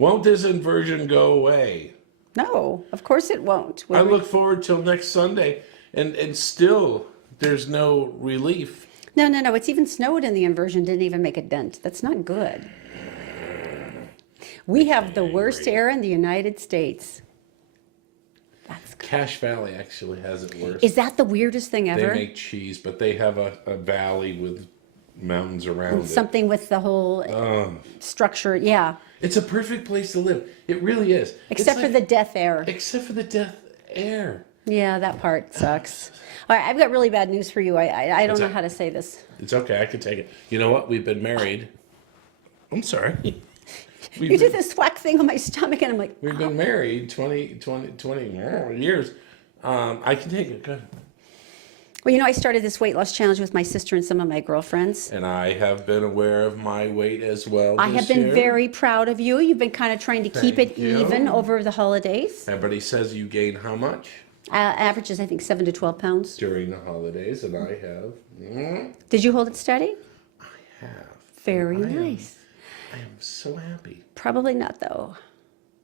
Won't this inversion go away? No, of course it won't. I look forward till next Sunday, and still there's no relief. No. It's even snowed and the inversion didn't even make a dent. That's not good. We have the worst air in the United States. That's good. Cache Valley actually has it worse. Is that the weirdest thing ever? They make cheese, but they have a valley with mountains around it. Something with the whole structure, yeah. It's a perfect place to live. It really is. Except for the death air. Except for the death air. Yeah, that part sucks. All right, I've got really bad news for you. I don't know how to say this. It's okay. I can take it. You know what? We've been married. I'm sorry. You did this whack thing on my stomach, and I'm like, we've been married 20 years. I can take it. Good. Well, I started this weight loss challenge with my sister and some of my girlfriends. And I have been aware of my weight as well. I have been very proud of you. You've been kind of trying to keep it even over the holidays. Everybody says you gain how much? Average is, I think, 7 to 12 pounds. During the holidays, and I have. Did you hold it steady? I have. Very nice. I am so happy. Probably not, though.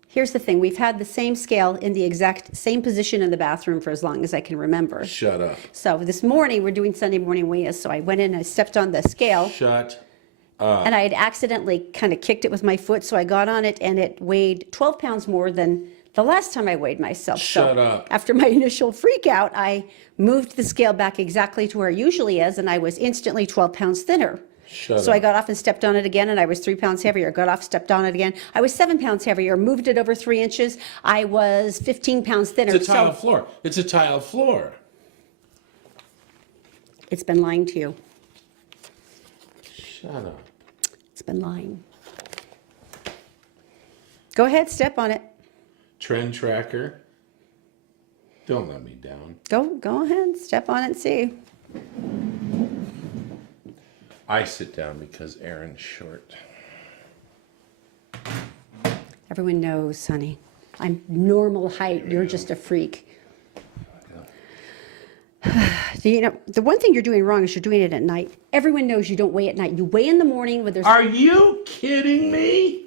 Here's the thing. We've had the same scale in the exact same position in the bathroom for as long as I can remember. Shut up. So this morning, we're doing Sunday morning weigh-ins, so I went in and I stepped on the scale. Shut up. And I had accidentally kind of kicked it with my foot, so I got on it, and it weighed 12 pounds more than the last time I weighed myself. Shut up. After my initial freak out, I moved the scale back exactly to where it usually is, and I was instantly 12 pounds thinner. So I got off and stepped on it again, and I was 3 pounds heavier. Got off, stepped on it again. I was 7 pounds heavier. Moved it over 3 inches. I was 15 pounds thinner. It's a tile floor. It's a tile floor. It's been lying to you. Shut up. It's been lying. Go ahead, step on it. Trend tracker. Don't let me down. Go ahead, step on it and see. I sit down because Erin's short. Everyone knows, honey. I'm normal height. You're just a freak. The one thing you're doing wrong is you're doing it at night. Everyone knows you don't weigh at night. You weigh in the morning when there's... Are you kidding me?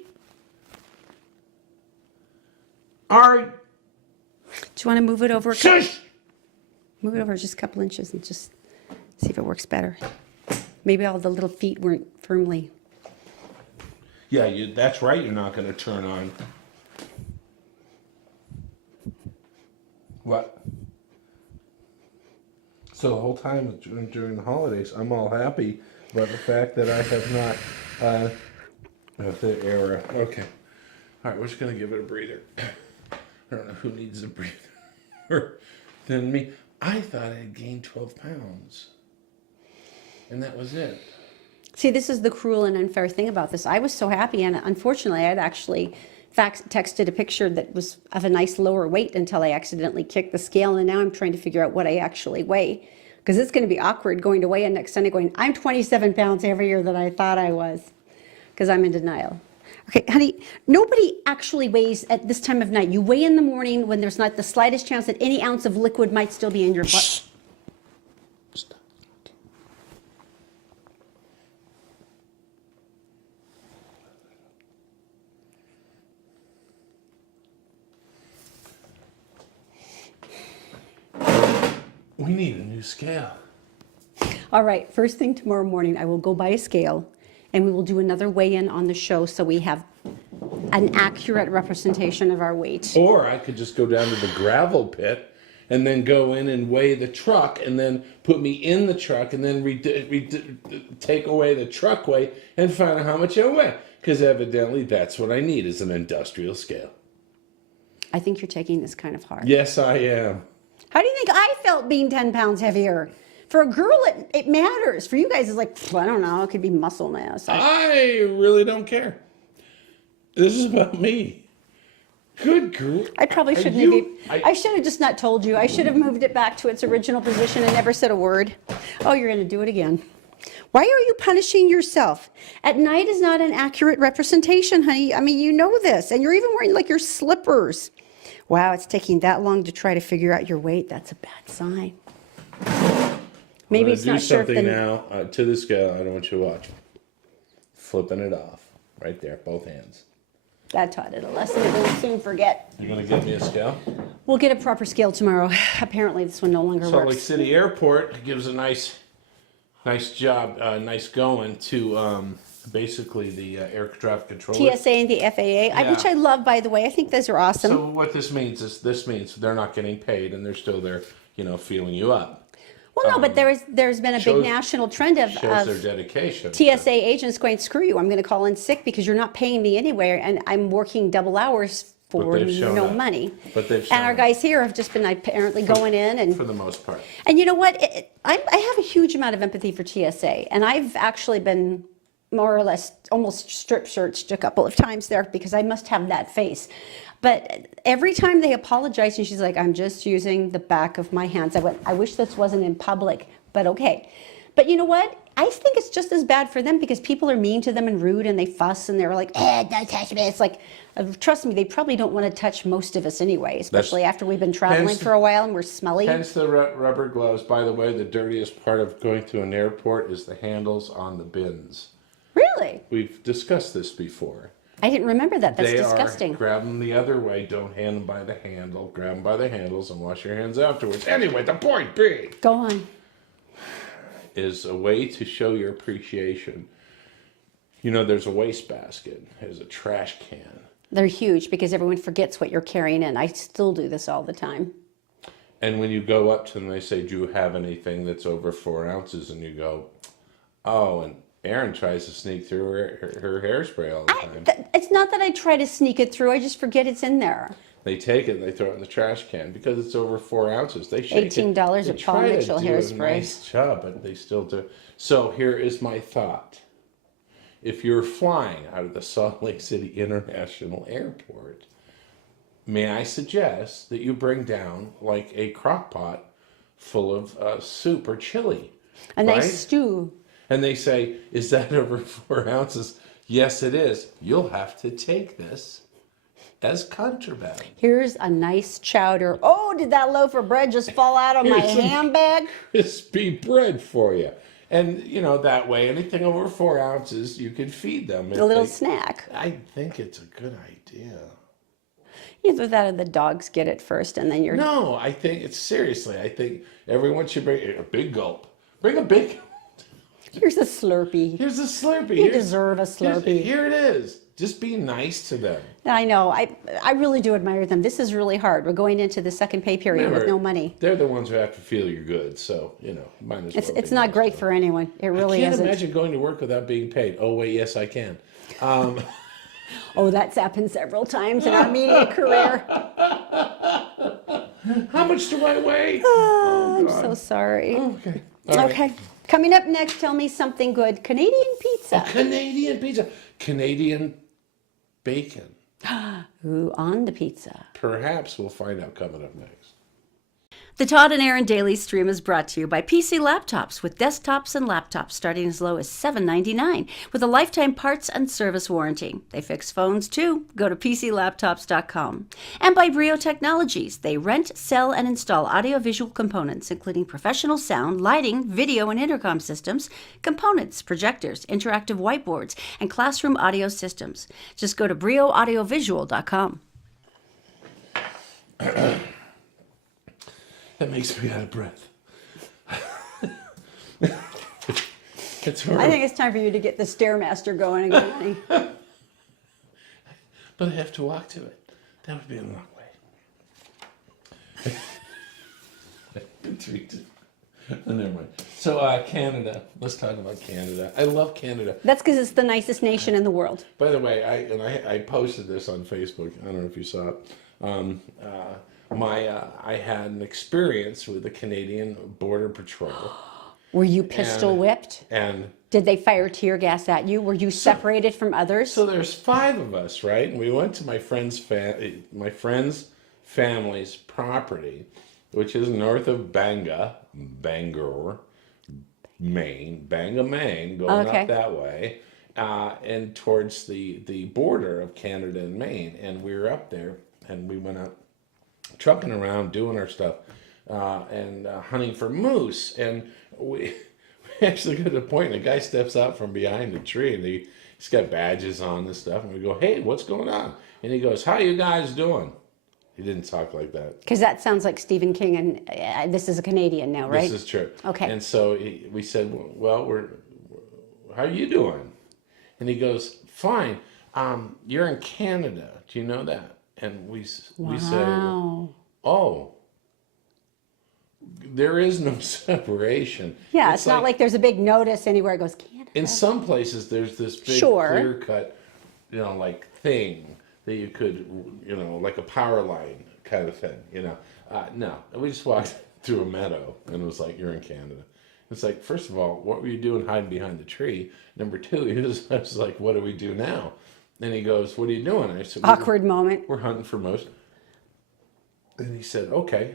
Do you want to move it over? Shush! Move it over just a couple inches and just see if it works better. Maybe all the little feet weren't firmly. Yeah, that's right. You're not going to turn on. What? So the whole time during the holidays, I'm all happy about the fact that I have not. The era. Okay. All right, we're just going to give it a breather. I don't know who needs a breather than me. I thought I'd gained 12 pounds. And that was it. See, this is the cruel and unfair thing about this. I was so happy, and unfortunately, I had actually texted a picture that was of a nice lower weight until I accidentally kicked the scale, and now I'm trying to figure out what I actually weigh. Because it's going to be awkward going to weigh in next Sunday going, I'm 27 pounds heavier than I thought I was. Because I'm in denial. Okay, honey, nobody actually weighs at this time of night. You weigh in the morning when there's not the slightest chance that any ounce of liquid might still be in your blood. We need a new scale. All right, first thing tomorrow morning, I will go buy a scale, and we will do another weigh-in on the show so we have an accurate representation of our weight. Or I could just go down to the gravel pit and then go in and weigh the truck and then put me in the truck and then take away the truck weight and find out how much I weigh. Because evidently that's what I need is an industrial scale. I think you're taking this kind of hard. Yes, I am. How do you think I felt being 10 pounds heavier? For a girl, it matters. For you guys, it's like, I don't know, it could be muscle mass. I really don't care. This is about me. Good girl. I probably shouldn't have. I should have just not told you. I should have moved it back to its original position and never said a word. Oh, you're going to do it again. Why are you punishing yourself? At night is not an accurate representation, honey. I mean, you know this. And you're even wearing like your slippers. Wow, it's taking that long to try to figure out your weight. That's a bad sign. Maybe it's not sure if something now to the scale. I don't want you to watch. Flipping it off. Right there, both hands. That taught it a lesson it will soon forget. You going to give me a scale? We'll get a proper scale tomorrow. Apparently this one no longer Salt Lake works. City Airport gives a nice job, nice going to basically the air traffic controller. TSA and the FAA, which I love, by the way. I think those are awesome. So what this means is they're not getting paid and they're still there, feeling you up. Well, no, but there's been a big national trend of Shows their dedication. TSA agents going, screw you, I'm going to call in sick because you're not paying me anyway, and I'm working double hours for no money. But they've shown and our guys here have just been apparently going in and for the most part. And you know what? I have a huge amount of empathy for TSA, and I've actually been more or less almost strip searched a couple of times there because I must have that face. But every time they apologize, and she's like, I'm just using the back of my hands. I went, I wish this wasn't in public, but okay. But you know what? I think it's just as bad for them because people are mean to them and rude and they fuss and they're like, don't touch me. It's like, trust me, they probably don't want to touch most of us anyway, especially after we've been traveling for a while and we're smelly. Hence the rubber gloves. By the way, the dirtiest part of going to an airport is the handles on the bins. Really? We've discussed this before. I didn't remember that. That's disgusting. Grab them the other way. Don't hand them by the handle. Grab them by the handles and wash your hands afterwards. Anyway, the point being. Go on. Is a way to show your appreciation. There's a wastebasket. There's a trash can. They're huge because everyone forgets what you're carrying in. I still do this all the time. And when you go up to them, they say, do you have anything that's over 4 ounces? And you go, oh, and Erin tries to sneak through her hairspray all the time. It's not that I try to sneak it through. I just forget it's in there. They take it and they throw it in the trash can because it's over 4 ounces. They shake $18 it. at Paul Mitchell hairspray. They try to do a nice job, but they still do. So here is my thought. If you're flying out of the Salt Lake City International Airport, may I suggest that you bring down like a crock pot full of soup or chili. A nice stew. And they say, is that over 4 ounces? Yes, it is. You'll have to take this as contraband. Here's a nice chowder. Oh, did that loaf of bread just fall out of my handbag? Crispy bread for you. And, that way, anything over 4 ounces, you can feed them. A little snack. I think it's a good idea. Either that or the dogs get it first and then you're... No, I think I think everyone should bring a big gulp. Bring a big... Here's a Slurpee. Here's a Slurpee. You deserve a Slurpee. Here it is. Just be nice to them. I know. I really do admire them. This is really hard. We're going into the second pay period with no money. They're the ones who have to feel you're good. So, might as well. It's not great for anyone. It really isn't. I can't imagine going to work without being paid. Oh, wait, yes, I can. Oh, that's happened several times in our media career. How much do I weigh? Oh, I'm so sorry. Okay. Okay. Coming up next, tell me something good. Canadian pizza. Canadian pizza. Canadian bacon. Ooh, on the pizza. Perhaps we'll find out coming up next. The Todd and Erin Daily Stream is brought to you by PC Laptops, with desktops and laptops starting as low as $7.99 with a lifetime parts and service warranty. They fix phones too. Go to PCLaptops.com. And by Brio Technologies. They rent, sell, and install audiovisual components, including professional sound, lighting, video and intercom systems, components, projectors, interactive whiteboards, and classroom audio systems. Just go to BrioAudiovisual.com. That makes me out of breath. It's horrible. I think it's time for you to get the Stairmaster going again, honey. But I have to walk to it. That would be a long way. Never mind. So Canada. Let's talk about Canada. I love Canada. That's because it's the nicest nation in the world. By the way, I posted this on Facebook. I don't know if you saw it. I had an experience with the Canadian Border Patrol. Were you pistol whipped? And did they fire tear gas at you? Were you separated from others? So there's 5 of us, right? And we went to my friend's family's property, which is north of Bangor, Maine, going up that way, and towards the border of Canada and Maine. And we were up there, and we went out trucking around, doing our stuff, and hunting for moose. And we actually got to the point, and a guy steps out from behind a tree, and He's got badges on and stuff. And we go, hey, what's going on? And he goes, how you guys doing? He didn't talk like that. Because that sounds like Stephen King, and this is a Canadian now, right? This is true. Okay. And so we said, well, how are you doing? And he goes, fine. You're in Canada. Do you know that? And we say, oh, there is no separation. Yeah, it's not like there's a big notice anywhere it goes, Canada. In some places, there's this big clear-cut, like thing that you could, like a power line kind of thing, No, we just walked through a meadow and it was like, you're in Canada. It's like, first of all, what were you doing hiding behind the tree? Number two, I was like, what do we do now? And he goes, what are you doing? I said, awkward moment. We're hunting for moose. And he said, okay,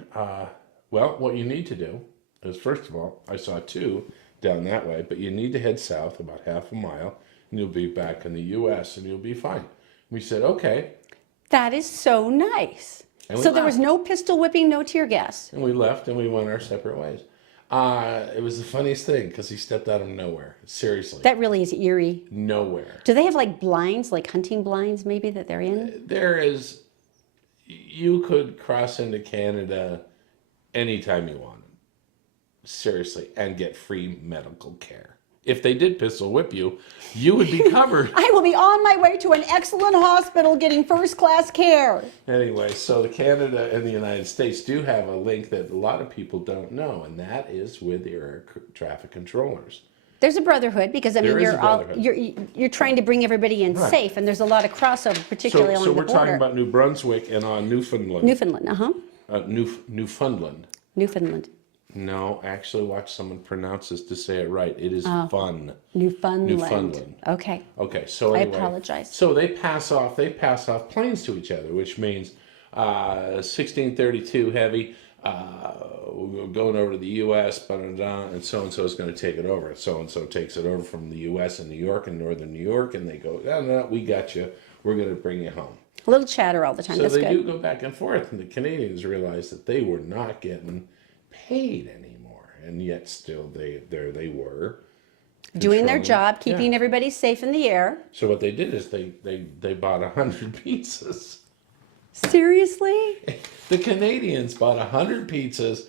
well, what you need to do is, first of all, I saw two down that way, but you need to head south about half a mile, and you'll be back in the U.S., and you'll be fine. We said, okay. That is so nice. So there was no pistol whipping, no tear gas. And we left, and we went our separate ways. It was the funniest thing, because he stepped out of nowhere. Seriously. That really is eerie. Nowhere. Do they have like blinds, like hunting blinds maybe that they're in? There is, you could cross into Canada anytime you wanted. Seriously, and get free medical care. If they did pistol whip you, you would be covered. I will be on my way to an excellent hospital getting first-class care. Anyway, so the Canada and the United States do have a link that a lot of people don't know, and that is with the air traffic controllers. There's a brotherhood because I mean you're trying to bring everybody in safe, and there's a lot of crossover, particularly along the border. So we're talking about New Brunswick and on Newfoundland. Newfoundland, Newfoundland. Newfoundland. No, actually, watch someone pronounce this to say it right. It is fun. Newfoundland. Okay. Okay. So anyway, I apologize. So they pass off planes to each other, which means 1632 heavy. We're going over to the U.S. And so is going to take it over. So and so takes it over from the U.S. and New York and northern New York, and they go, no, we got you. We're going to bring you home. A little chatter all the time. So That's they good. do go back and forth, and the Canadians realized that they were not getting paid anymore, and yet still they were doing their job, keeping everybody safe in the air. So what they did is they bought 100 pizzas. Seriously? The Canadians bought 100 pizzas,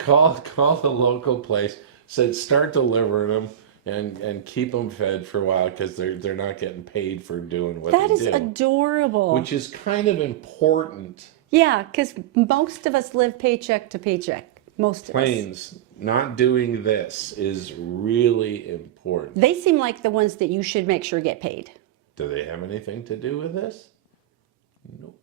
called the local place, said start delivering them and keep them fed for a while because they're not getting paid for doing what they do. That is adorable. Which is kind of important. Yeah, because most of us live paycheck to paycheck. Most of us. Planes not doing this is really important. They seem like the ones that you should make sure get paid. Do they have anything to do with this? Nope.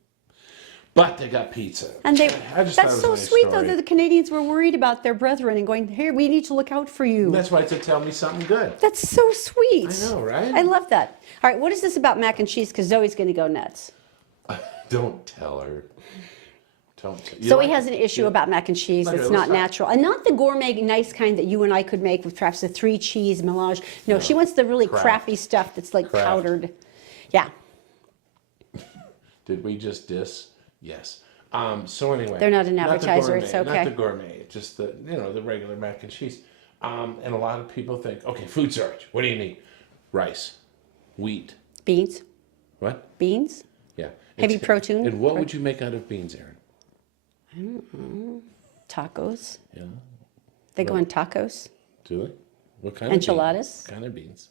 But they got pizza. And that's so sweet, story. though, that the Canadians were worried about their brethren and going, here, we need to look out for you. And that's why I said, tell me something good. That's so sweet. I know, right? I love that. All right, what is this about mac and cheese? Because Zoe's going to go nuts. Don't tell her. Zoe has an issue about mac and cheese. It's not natural. And not the gourmet, nice kind that you and I could make with perhaps a 3-cheese melange. No, she wants the really crappy stuff that's like powdered. Yeah. Did we just diss? Yes. So anyway. They're not an advertiser. It's okay. Not the gourmet. Just the regular mac and cheese. And a lot of people think, okay, food storage. What do you need? Rice, wheat. Beans. What? Beans. Yeah. Heavy protein. And what would you make out of beans, Erin? I don't know. Tacos. Yeah. They go in tacos. Do they? What kind Enchiladas. What kind of beans?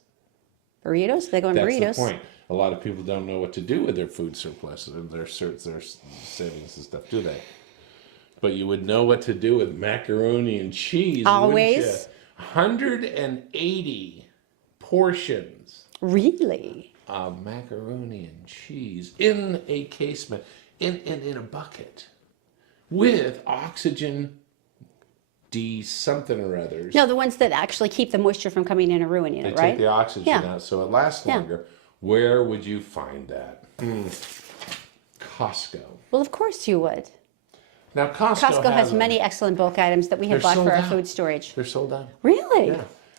Burritos. They go in burritos. That's the point. A lot of people don't know what to do with their food surplus and their savings and stuff, do they? But you would know what to do with macaroni and cheese. Always. 180 portions. Really? Of macaroni and cheese in a casement, in a bucket, with oxygen D something or others. No, the ones that actually keep the moisture from coming in and ruining it, right? They take the oxygen out so it lasts longer. Where would you find that? Costco. Well, of course you would. Now, Costco has many excellent bulk items that we have bought for our food storage. They're sold out. Really?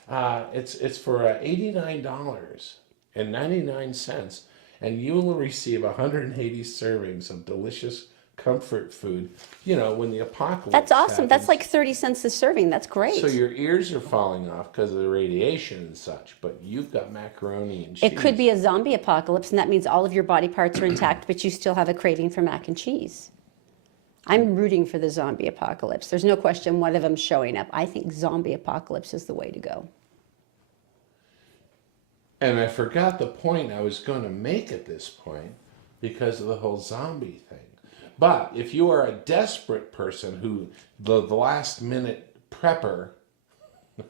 Yeah. It's for $89.99, and you will receive 180 servings of delicious comfort food. You know, when the apocalypse That's awesome. That's happens. like 30 cents a serving. That's great. So your ears are falling off because of the radiation and such, but you've got macaroni and cheese. It could be a zombie apocalypse, and that means all of your body parts are intact, but you still have a craving for mac and cheese. I'm rooting for the zombie apocalypse. There's no question one of them showing up. I think zombie apocalypse is the way to go. And I forgot the point I was going to make at this point because of the whole zombie thing. But if you are a desperate person who, the last minute prepper,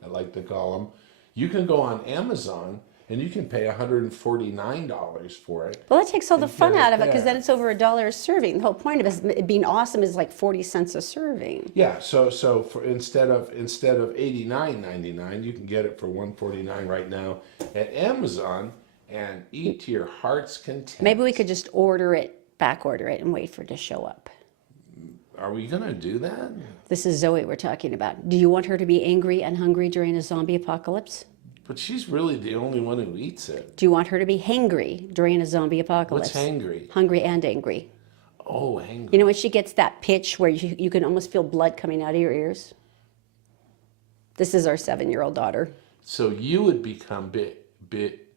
I like to call them, you can go on Amazon and you can pay $149 for it. Well, that takes all the fun get it out of it because there. then it's over $1 a serving. The whole point of it being awesome is like 40 cents a serving. Yeah, so for instead of $89.99, you can get it for $149 right now at Amazon and eat to your heart's content. Maybe we could just back order it and wait for it to show up. Are we gonna do that? This is Zoe we're talking about. Do you want her to be angry and hungry during a zombie apocalypse? But she's really the only one who eats it. Do you want her to be hangry during a zombie apocalypse? What's hangry? Hungry and angry. Oh, hangry. You know when she gets that pitch where you can almost feel blood coming out of your ears? This is our 7-year-old daughter. So you would become bit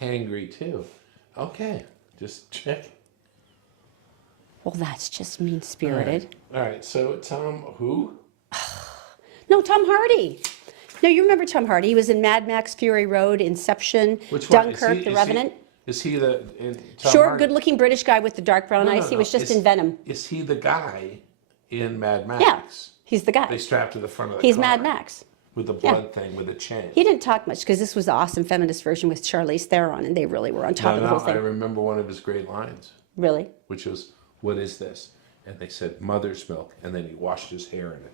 hangry too. Okay, just check. Well, that's just mean-spirited. All right, so Tom, who? No, Tom Hardy. No, you remember Tom Hardy. He was in Mad Max, Fury Road, Inception, Which one? Dunkirk, The Revenant. Is he the Tom Short, Hardy? good-looking British guy with the dark brown eyes. He was just in Venom. Is he the guy in Mad Max? Yeah, he's the guy. They strapped to the front of the He's car. Mad Max. With the blood thing, with the chain. He didn't talk much because this was the awesome feminist version with Charlize Theron, and they really were on top of the whole I thing. remember one of his great lines, Really? which was, "What is this?" And they said, "Mother's milk," and then he washed his hair in it.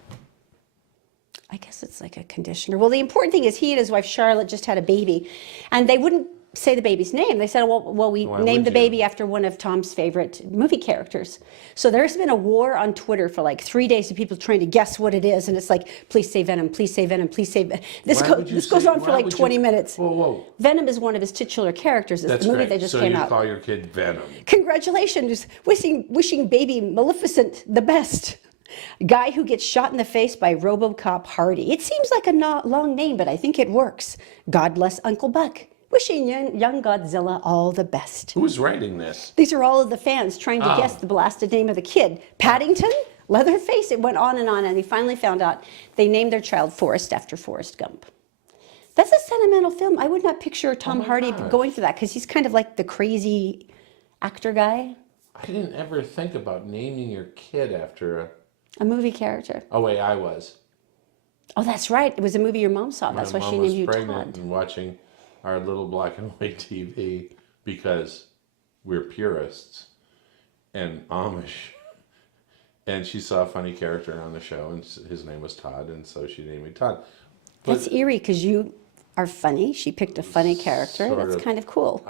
I guess it's like a conditioner. Well, the important thing is he and his wife Charlotte just had a baby, and they wouldn't say the baby's name. They said, well, we Why named would the you? baby after one of Tom's favorite movie characters. So there's been a war on Twitter for like 3 days of people trying to guess what it is, and it's like, please say Venom, please say Venom, please say Venom. This goes on for like 20 minutes. Whoa. Venom is one of his titular characters. It's That's the movie great. that just So came you out. call your kid Venom. Congratulations, wishing baby Maleficent the best. Guy who gets shot in the face by RoboCop Hardy. It seems like a long name, but I think it works. God bless Uncle Buck. Wishing young Godzilla all the best. Who's writing this? These are all of the fans trying to guess the blasted name of the kid. Paddington? Leatherface? It went on, and they finally found out they named their child Forrest after Forrest Gump. That's a sentimental film. I would not picture Tom Hardy gosh. going for that because he's kind of like the crazy actor guy. I didn't ever think about naming your kid after A movie character. Oh, wait, I was. Oh, that's right. It was a movie your mom saw. That's My why mom she was named you pregnant Todd. and watching our little black and white TV because we're purists and Amish. And she saw a funny character on the show, and his name was Todd, and so she named me Todd. But, That's eerie because you are funny. She picked a funny character. Sort That's of. kind of cool.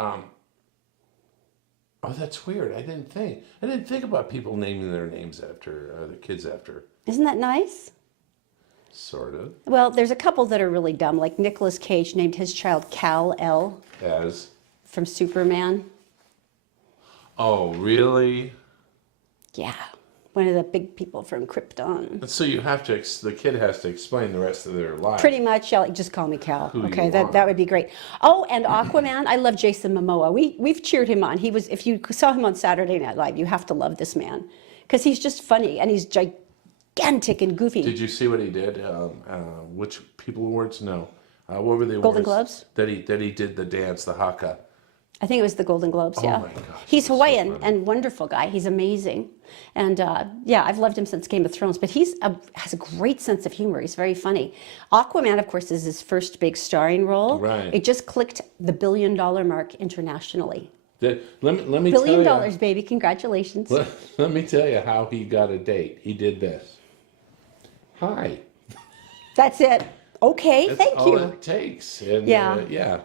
oh, that's weird. I didn't think about people naming their names after their kids after. Isn't that nice? Sort of. Well, there's a couple that are really dumb. Like Nicolas Cage named his child Kal-El As. from Superman. Oh, really? Yeah, one of the big people from Krypton. And so you have to, the kid has to explain the rest of their life. Pretty much, yeah, like, just call me Cal. Who Okay, you that are. would be great. Oh, and Aquaman. I love Jason Momoa. We've cheered him on. He was, if you saw him on Saturday Night Live, you have to love this man because he's just funny and he's gigantic and goofy. Did you see what he did? Which People Awards? No. What were the Golden awards? Globes? That he did the dance, the haka. I think it was the Golden Globes, yeah. my gosh, He's so Hawaiian funny. and wonderful guy. He's amazing. And yeah, I've loved him since Game of Thrones, but has a great sense of humor. He's very funny. Aquaman, of course, is his first big starring role. Right. It just clicked the $1 billion mark internationally. Let me $1 tell billion, you. baby. Congratulations. Let me tell you how he got a date. He did this. Hi. That's it. Okay, That's thank all you. it takes. And, Yeah. yeah.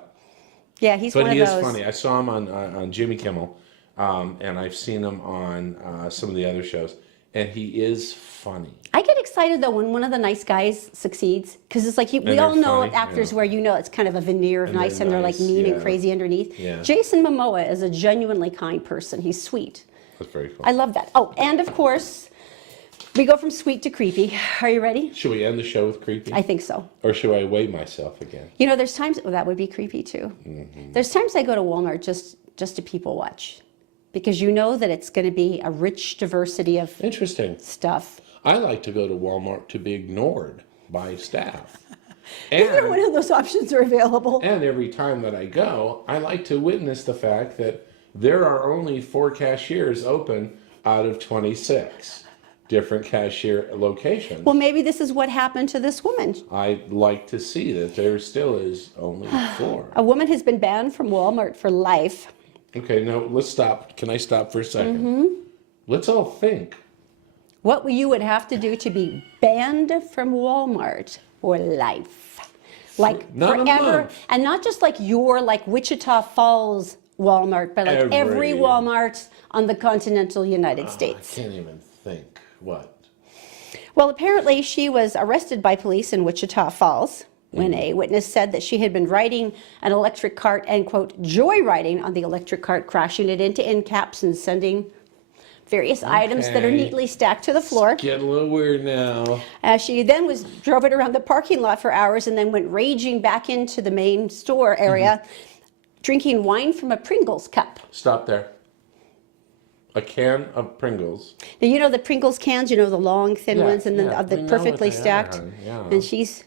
Yeah, he's But one he of is those. funny. I saw him on Jimmy Kimmel, and I've seen him on some of the other shows, and he is funny. I get excited though when one of the nice guys succeeds because it's like we they're all know funny, actors yeah. where you know it's kind of a veneer of And nice they're and they're like nice, mean yeah. and crazy underneath. Yeah. Jason Momoa is a genuinely kind person. He's sweet. That's very cool. I love that. Oh, and of course, we go from sweet to creepy. Are you ready? Should we end the show with creepy? I think so. Or should I weigh myself again? You know, there's times, well, that would be creepy too. There's times I go to Walmart just to people watch, because you know that it's going to be a rich diversity of Interesting. stuff. I like to go to Walmart to be ignored by staff. Either one of those options are available. And every time that I go, I like to witness the fact that there are only 4 cashiers open out of 26 different cashier locations. Well, maybe this is what happened to this woman. I like to see that there still is only 4. A woman has been banned from Walmart for life. Okay, now let's stop. Can I stop for a second? Let's all think. What you would have to do to be banned from Walmart for life. Like Not a forever. month. And not just like your like Wichita Falls Walmart, but like every Walmart on the continental United States. I can't even think. What? Well, apparently she was arrested by police in Wichita Falls when a witness said that she had been riding an electric cart and, quote, joyriding on the electric cart, crashing it into end caps and sending various items that are Okay. neatly stacked to the floor. Getting a little weird now. She then drove it around the parking lot for hours and then went raging back into the main store area, drinking wine from a Pringles cup. Stop there. A can of Pringles. Now, you know the Pringles cans, you know, the long, thin ones, and then we the know perfectly what they stacked. are, yeah. And she's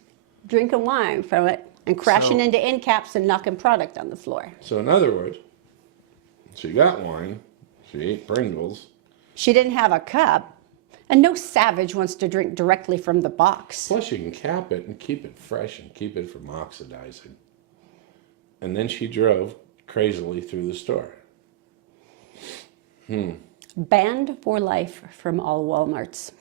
drinking wine from it and crashing So- into end caps and knocking product on the floor. So in other words, she got wine, she ate Pringles. She didn't have a cup, and no savage wants to drink directly from the box. Plus you can cap it and keep it fresh and keep it from oxidizing. And then she drove crazily through the store. Banned for life from all Walmarts.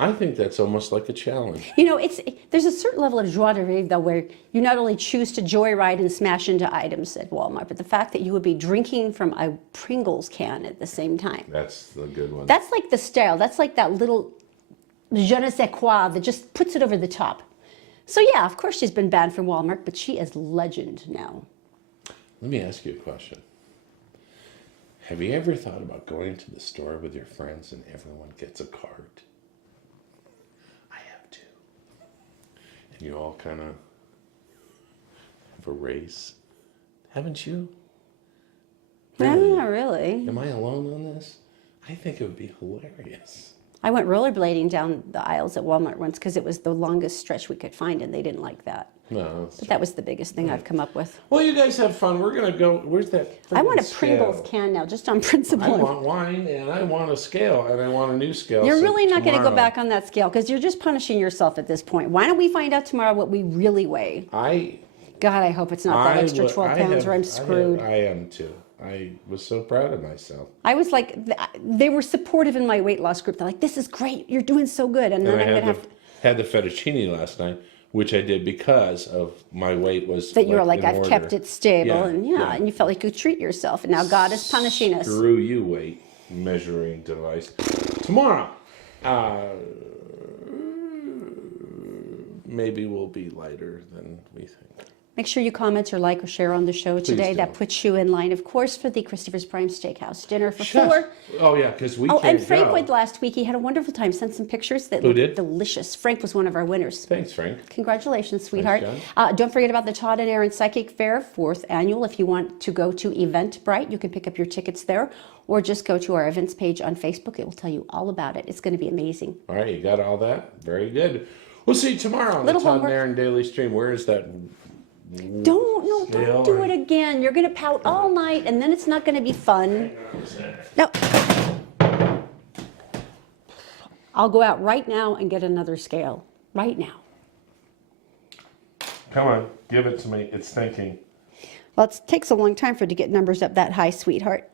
I think that's almost like a challenge. You know, there's a certain level of joie de vivre, though, where you not only choose to joyride and smash into items at Walmart, but the fact that you would be drinking from a Pringles can at the same time. That's the good one. That's like the style. That's like that little je ne sais quoi that just puts it over the top. So yeah, of course she's been banned from Walmart, but she is legend now. Let me ask you a question. Have you ever thought about going to the store with your friends and everyone gets a cart? I have too. And you all kind of have a race. Haven't you? Really? Not really. Am I alone on this? I think it would be hilarious. I went rollerblading down the aisles at Walmart once because it was the longest stretch we could find, and they didn't like that. No. But that was the biggest thing I've come up with. Well, you guys have fun. We're going to go. Where's that? I want a friggin' Pringles scale? can now, just on I principle. want wine and I want a scale and I want a new scale. You're so really not going to go tomorrow- back on that scale because you're just punishing yourself at this point. Why don't we find out tomorrow what we really weigh? God, I hope it's not that extra 12 pounds or I'm screwed. I am too. I was so proud of myself. I was like, they were supportive in my weight loss group. They're like, this is great. You're doing so good. And then And I I'm going to had have the fettuccine last night, which I did because of my weight was that you were like like, in I've kept order. it stable. Yeah, and yeah. and you felt like you treat yourself. And now God is punishing us. Screw you, weight measuring device. Tomorrow, maybe we'll be lighter than we think. Make sure you comment or like or share on the show today. do. That puts you in line, of course, for the Christopher's Prime Steakhouse dinner for Shush. 4. Oh yeah, because we Oh, can't and Frank go. went last week. He had a wonderful time. Sent some pictures that Who looked did? delicious. Frank was one of our winners. Thanks, Frank. Congratulations, sweetheart. John. Don't forget about the Todd and Erin Psychic Fair, 4th annual. If you want to go to Eventbrite, you can pick up your tickets there, or just go to our events page on Facebook. It will tell you all about it. It's going to be amazing. All right, you got all that? Very good. We'll see you tomorrow on Little the Todd and homework. Erin Daily Stream. Where is that? Don't do it again. You're going to pout all night, and then it's not going to be fun. No. I'll go out right now and get another scale. Right now. Come on, give it to me. It's thinking. Well, it takes a long time for it to get numbers up that high, sweetheart.